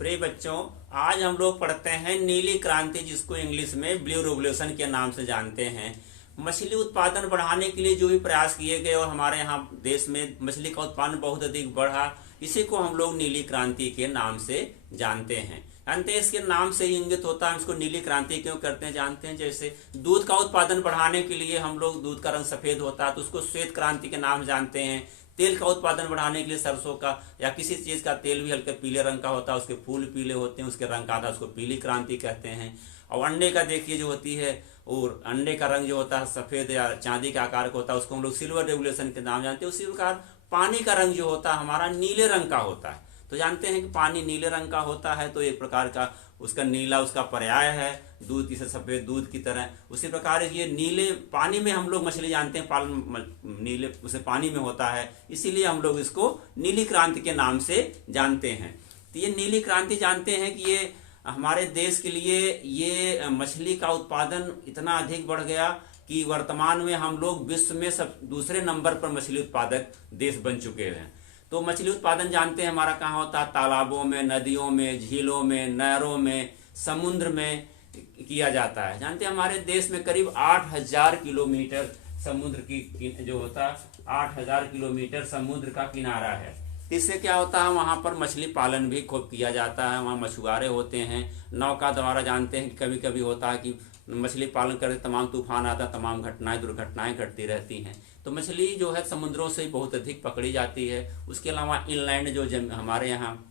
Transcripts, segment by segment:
प्रिय बच्चों, आज हम लोग पढ़ते हैं नीली क्रांति, जिसको इंग्लिश में ब्लू रेवोल्यूशन के नाम से जानते हैं। मछली उत्पादन बढ़ाने के लिए जो भी प्रयास किए गए और हमारे यहाँ देश में मछली का उत्पादन बहुत अधिक बढ़ा, इसी को हम लोग नीली क्रांति के नाम से जानते हैं। जानते हैं, इसके नाम से ही इंगित होता है इसको नीली क्रांति क्यों करते हैं। जानते हैं, जैसे दूध का उत्पादन बढ़ाने के लिए हम लोग दूध का रंग सफेद होता है तो उसको श्वेत क्रांति के नाम जानते हैं। तेल का उत्पादन बढ़ाने के लिए सरसों का या किसी चीज का तेल भी हल्के पीले रंग का होता है, उसके फूल पीले होते हैं, उसके रंग का आता है, उसको पीली क्रांति कहते हैं। और अंडे का देखिए जो होती है, और अंडे का रंग जो होता है सफेद या चांदी के आकार का होता है, उसको हम लोग सिल्वर रेवोल्यूशन के नाम जानते हैं। उसी प्रकार पानी का रंग जो होता है हमारा नीले रंग का होता है। तो जानते हैं कि पानी नीले रंग का होता है, तो एक प्रकार का उसका नीला उसका पर्याय है, दूध की सफेद दूध की तरह। उसी प्रकार ये नीले पानी में हम लोग मछली जानते हैं, पालन नीले उसे पानी में होता है, इसीलिए हम लोग इसको नीली क्रांति के नाम से जानते हैं। तो ये नीली क्रांति जानते हैं कि ये हमारे देश के लिए ये मछली का उत्पादन इतना अधिक बढ़ गया कि वर्तमान में हम लोग विश्व में सब दूसरे नंबर पर मछली उत्पादक देश बन चुके हैं। तो मछली उत्पादन जानते हैं हमारा कहाँ होता है, तालाबों में, नदियों में, झीलों में, नहरों में, समुद्र में किया जाता है। जानते हैं हमारे देश में करीब 8000 किलोमीटर समुद्र की जो होता है 8000 किलोमीटर समुद्र का किनारा है। इससे क्या होता है, वहाँ पर मछली पालन भी खूब किया जाता है। वहाँ मछुआरे होते हैं, नौका द्वारा जानते हैं कि कभी कभी होता है कि मछली पालन करके तमाम तूफान आता, तमाम घटनाएं दुर्घटनाएं घटती रहती हैं। तो मछली जो है समुद्रों से बहुत अधिक पकड़ी जाती है। उसके अलावा इनलैंड जो हमारे यहाँ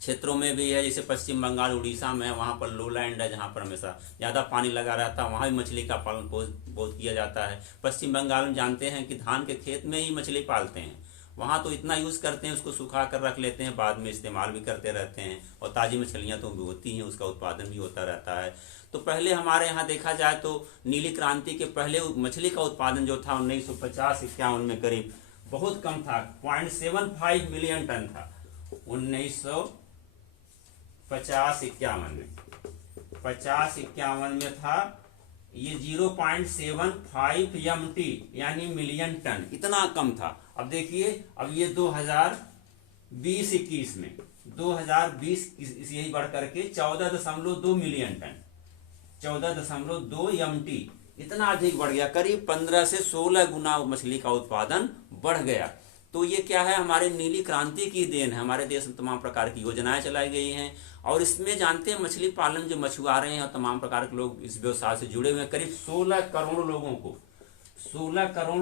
क्षेत्रों में भी है, जैसे पश्चिम बंगाल उड़ीसा में है, वहाँ पर लो लैंड है जहाँ पर हमेशा ज़्यादा पानी लगा रहता है, वहाँ भी मछली का पालन बहुत किया जाता है। पश्चिम बंगाल में जानते हैं कि धान के खेत में ही मछली पालते हैं। वहाँ तो इतना यूज़ करते हैं, उसको सुखा कर रख लेते हैं, बाद में इस्तेमाल भी करते रहते हैं, और ताज़ी मछलियाँ तो होती हैं, उसका उत्पादन भी होता रहता है। तो पहले हमारे यहाँ देखा जाए तो नीली क्रांति के पहले मछली का उत्पादन जो था 1950-51 में करीब बहुत कम था, 0.75 मिलियन टन था। 1950-51 में था ये 0.75 MT यानी मिलियन टन, इतना कम था। अब देखिए, अब ये 2020-21 में 2020 यही बढ़ करके 14.2 मिलियन टन, 14.2 MT, इतना अधिक बढ़ गया। करीब 15 से 16 गुना मछली का उत्पादन बढ़ गया। तो ये क्या है, हमारे नीली क्रांति की देन है। हमारे देश में तमाम प्रकार की योजनाएं चलाई गई हैं, और इसमें जानते हैं मछली पालन जो मछुआरे हैं और तमाम प्रकार के लोग इस व्यवसाय से जुड़े हुए हैं। करीब 16 करोड़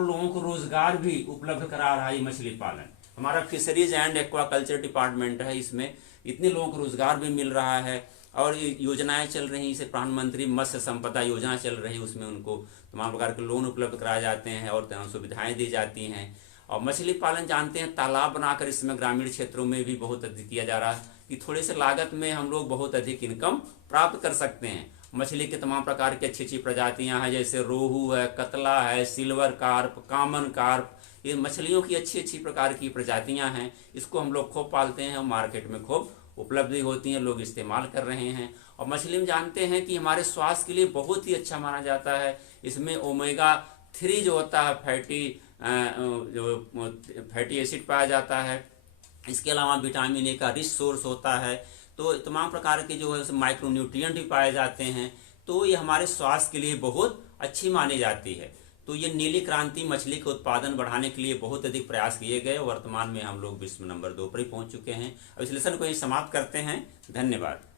लोगों को रोजगार भी उपलब्ध करा रहा है ये मछली पालन। हमारा फिशरीज एंड एक्वाकल्चर डिपार्टमेंट है, इसमें इतने लोगों को रोजगार भी मिल रहा है। और योजनाएं चल रही हैं, इसे प्रधानमंत्री मत्स्य संपदा योजना चल रही है, उसमें उनको तमाम प्रकार के लोन उपलब्ध कराए जाते हैं और सुविधाएं दी जाती हैं। और मछली पालन जानते हैं तालाब बनाकर इसमें ग्रामीण क्षेत्रों में भी बहुत अधिक किया जा रहा है कि थोड़े से लागत में हम लोग बहुत अधिक इनकम प्राप्त कर सकते हैं। मछली के तमाम प्रकार की अच्छी अच्छी प्रजातियां हैं, जैसे रोहू है, कतला है, सिल्वर कार्प, कॉमन कार्प, ये मछलियों की अच्छी अच्छी प्रकार की प्रजातियां हैं। इसको हम लोग खूब पालते हैं और मार्केट में खूब उपलब्ध होती हैं, लोग इस्तेमाल कर रहे हैं। और मछली में जानते हैं कि हमारे स्वास्थ्य के लिए बहुत ही अच्छा माना जाता है। इसमें ओमेगा 3 जो होता है फैटी एसिड पाया जाता है। इसके अलावा विटामिन ए का रिच सोर्स होता है। तो तमाम प्रकार के जो है माइक्रो न्यूट्रिएंट भी पाए जाते हैं। तो ये हमारे स्वास्थ्य के लिए बहुत अच्छी मानी जाती है। तो ये नीली क्रांति मछली के उत्पादन बढ़ाने के लिए बहुत अधिक प्रयास किए गए। वर्तमान में हम लोग विश्व नंबर 2 पर ही पहुंच चुके हैं। अब इस लेसन को यही समाप्त करते हैं। धन्यवाद।